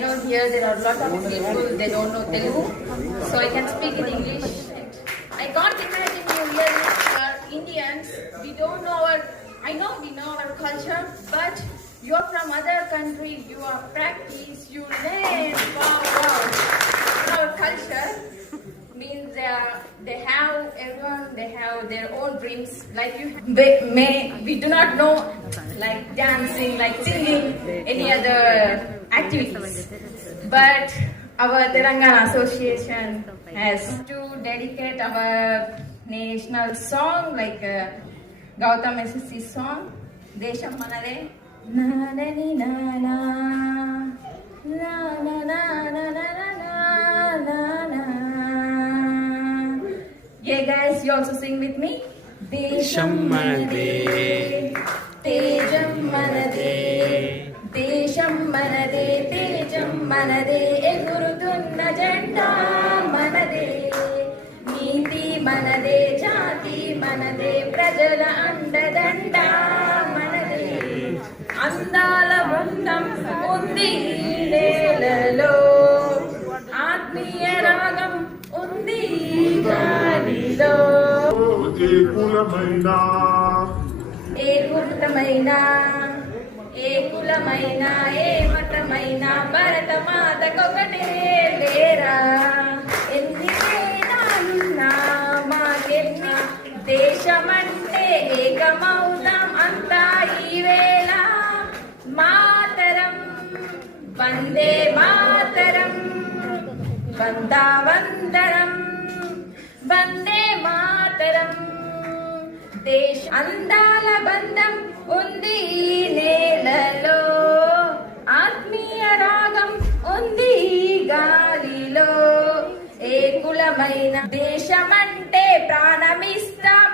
know here there are a lot of people they don't know Telugu, so I can speak in English. I can't imagine you here are Indians. We don't know our. I know we know our culture, but you're from other country. You are practice. You learn. Wow, wow. Our culture means uh, they are they have their own dreams. Like you may we do not know like dancing like singing any other activities. But our Telangana association has to dedicate our national song like uh, Gautam SSC song Desham Manade na na na na Yeah guys, you also sing with me. దేశం మనదే. తేజం మనదే దేశం మనదే తేజం మనదే ఎగురుతున్న జెండా మనదే నీతి మనదే జాతి మనదే ప్రజల అండదండ మనదే అందాల బృందం ఉంది నేలలో గాలిలో ఏ కులమైనా. ఏ కులమైన ఏ కులమైన ఏ మతమైన భరత మాతకొకటే లేరా ఎన్ని వేదాలున్నా మాకెన్ని దేశమంటే ఏకమౌతాం అంతా ఈ వేళ మాతరం వందే మాతరం వందా వందరం వందే దేశ అందాల బంధం ఉంది ఈ నేలలో. ఆత్మీయ రాగం ఉంది ఈ గాలిలో. ఏ కులమైన దేశమంటే ప్రాణమిస్తాం.